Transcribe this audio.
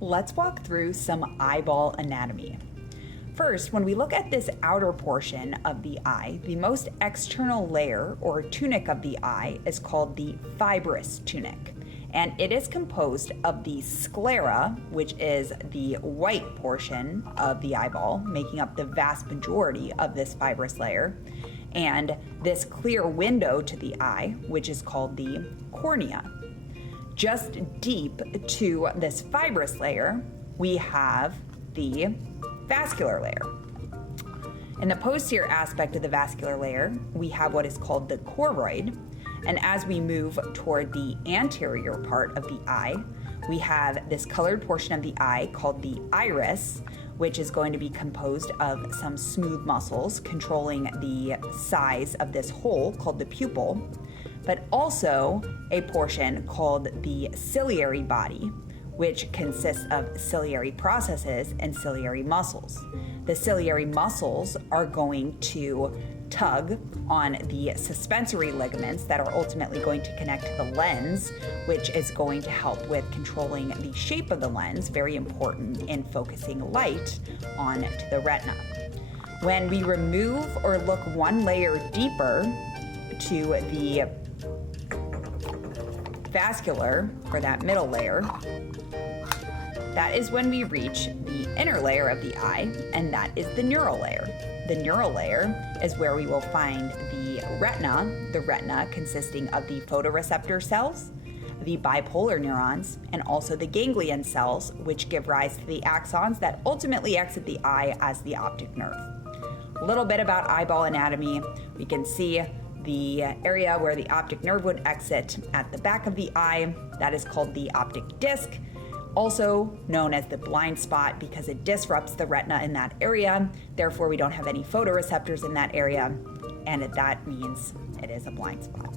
Let's walk through some eyeball anatomy. First, when we look at this outer portion of the eye, the most external layer or tunic of the eye is called the fibrous tunic. And it is composed of the sclera, which is the white portion of the eyeball, making up the vast majority of this fibrous layer, and this clear window to the eye, which is called the cornea. Just deep to this fibrous layer, we have the vascular layer. In the posterior aspect of the vascular layer, we have what is called the choroid, and as we move toward the anterior part of the eye, we have this colored portion of the eye called the iris, which is going to be composed of some smooth muscles controlling the size of this hole called the pupil, but also a portion called the ciliary body, which consists of ciliary processes and ciliary muscles. The ciliary muscles are going to tug on the suspensory ligaments that are ultimately going to connect to the lens, which is going to help with controlling the shape of the lens, very important in focusing light onto the retina. When we remove or look one layer deeper to the vascular, or that middle layer, that is when we reach the inner layer of the eye, and that is the neural layer. The neural layer is where we will find the retina consisting of the photoreceptor cells, the bipolar neurons, and also the ganglion cells, which give rise to the axons that ultimately exit the eye as the optic nerve. A little bit about eyeball anatomy. We can see the area where the optic nerve would exit at the back of the eye. That is called the optic disc, also known as the blind spot because it disrupts the retina in that area. Therefore, we don't have any photoreceptors in that area, and that means it is a blind spot.